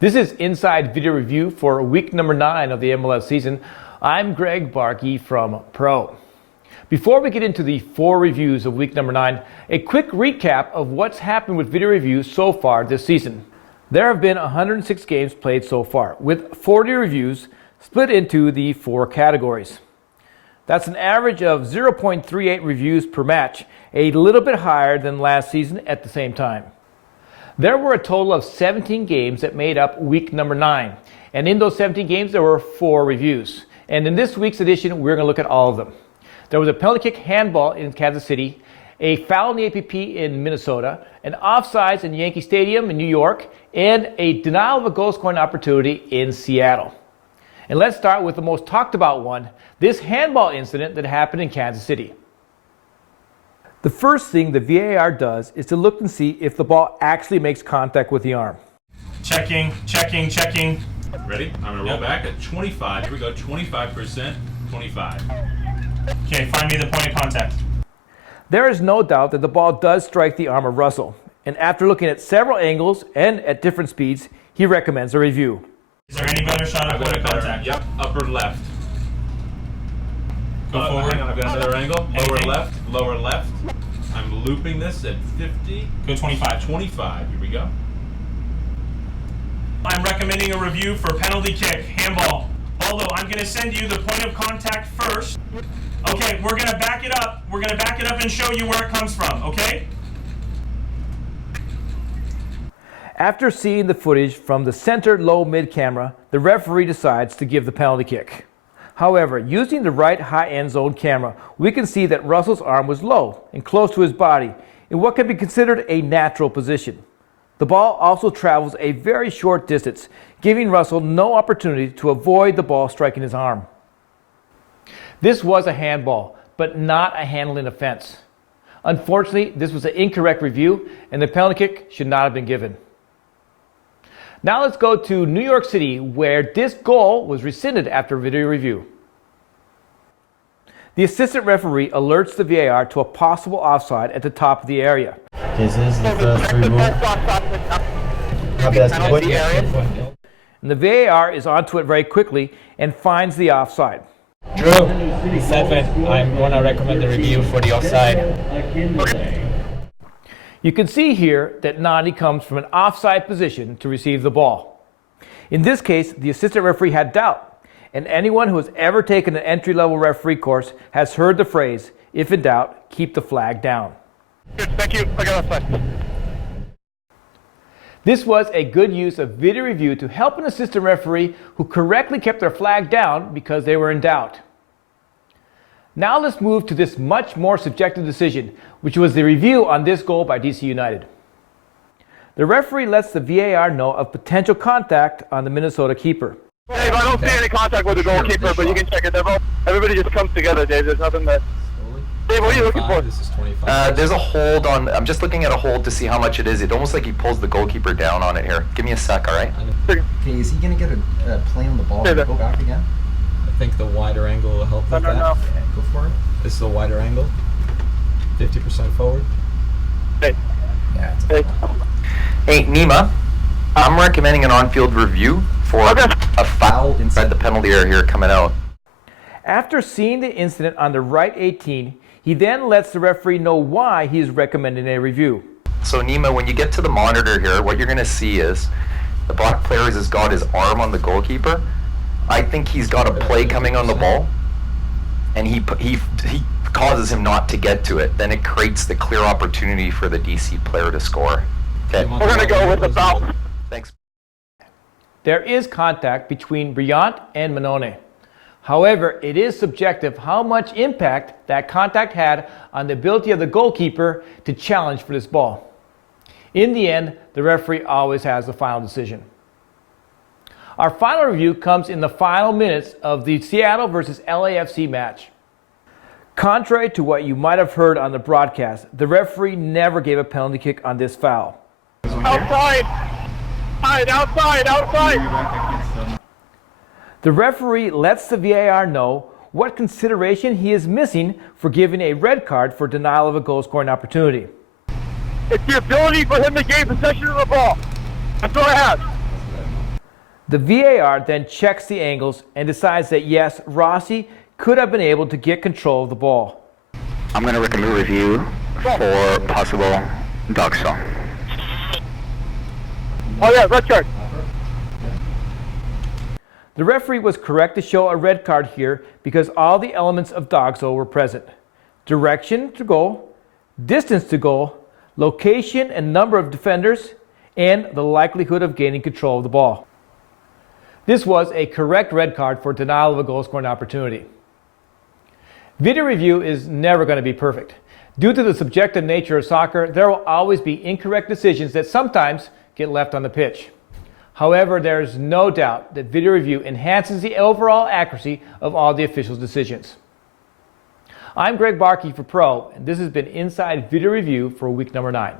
This is Inside Video Review for week number 9 of the MLS season. I'm Greg Barkey from Pro. Before we get into the 4 reviews of week number 9, a quick recap of what's happened with video reviews so far this season. There have been 106 games played so far, with 40 reviews split into the 4 categories. That's an average of 0.38 reviews per match, a little bit higher than last season at the same time. There were a total of 17 games that made up week number 9, and in those 17 games there were 4 reviews. And in this week's edition, we're going to look at all of them. There was a penalty kick handball in Kansas City, a foul in the APP in Minnesota, an offsides in Yankee Stadium in New York, and a denial of a goal-scoring opportunity in Seattle. And let's start with the most talked about one, this handball incident that happened in Kansas City. The first thing the VAR does is to look and see if the ball actually makes contact with the arm. Checking. Ready? I'm going to roll back at 25. Here we go, 25%, 25. Okay, find me the point of contact. There is no doubt that the ball does strike the arm of Russell, and after looking at several angles and at different speeds, he recommends a review. Is there any better shot of point of contact? Yep, upper left. Go forward. Hang on, I've got another angle. Anything? Lower left. I'm looping this at 50. Go 25. 25, here we go. I'm recommending a review for penalty kick, handball. Although I'm going to send you the point of contact first. Okay, we're going to back it up. We're going to back it up and show you where it comes from, okay? After seeing the footage from the center low-mid camera, the referee decides to give the penalty kick. However, using the right high end zone camera, we can see that Russell's arm was low and close to his body in what can be considered a natural position. The ball also travels a very short distance, giving Russell no opportunity to avoid the ball striking his arm. This was a handball, but not a handling offense. Unfortunately, this was an incorrect review, and the penalty kick should not have been given. Now let's go to New York City, where this goal was rescinded after video review. The assistant referee alerts the VAR to a possible offside at the top of the area. This is the first remove. And the VAR is onto it very quickly and finds the offside. Drew, 7. I'm going to recommend the review for the offside. You can see here that Nani comes from an offside position to receive the ball. In this case, the assistant referee had doubt, and anyone who has ever taken an entry-level referee course has heard the phrase, if in doubt, keep the flag down. Good, thank you. I got a flag. This was a good use of video review to help an assistant referee who correctly kept their flag down because they were in doubt. Now let's move to this much more subjective decision, which was the review on this goal by DC United. The referee lets the VAR know of potential contact on the Minnesota keeper. Dave, I don't see any contact with the goalkeeper, but you can check it. Everybody just comes together, Dave. There's nothing that... Dave, what are you looking for? This is 25. There's a hold on, I'm just looking at a hold to see how much it is. It almost like he pulls the goalkeeper down on it here. Give me a sec, alright? Okay, is he going to get a play on the ball and go back again? I think the wider angle will help with that. No. Go for it. This is a wider angle. 50% forward. Hey. Yeah. Hey, Nima, I'm recommending an on-field review for a foul inside the penalty area here coming out. After seeing the incident on the right 18, he then lets the referee know why he is recommending a review. So Nima, when you get to the monitor here, what you're going to see is the black player has got his arm on the goalkeeper. I think he's got a play coming on the ball, and he causes him not to get to it. Then it creates the clear opportunity for the DC player to score. Okay. We're going to go with the foul. Thanks. There is contact between Bryant and Manone. However, it is subjective how much impact that contact had on the ability of the goalkeeper to challenge for this ball. In the end, the referee always has the final decision. Our final review comes in the final minutes of the Seattle versus LAFC match. Contrary to what you might have heard on the broadcast, the referee never gave a penalty kick on this foul. Outside! Outside! The referee lets the VAR know what consideration he is missing for giving a red card for denial of a goal-scoring opportunity. It's the ability for him to gain possession of the ball. That's all I have. The VAR then checks the angles and decides that yes, Rossi could have been able to get control of the ball. I'm going to recommend review for possible dog stall. Oh yeah, red card. The referee was correct to show a red card here because all the elements of dogso were present. Direction to goal, distance to goal, location and number of defenders, and the likelihood of gaining control of the ball. This was a correct red card for denial of a goal scoring opportunity. Video review is never going to be perfect. Due to the subjective nature of soccer, there will always be incorrect decisions that sometimes get left on the pitch. However, there is no doubt that video review enhances the overall accuracy of all the officials' decisions. I'm Greg Barkey for Pro, and this has been Inside Video Review for week number 9.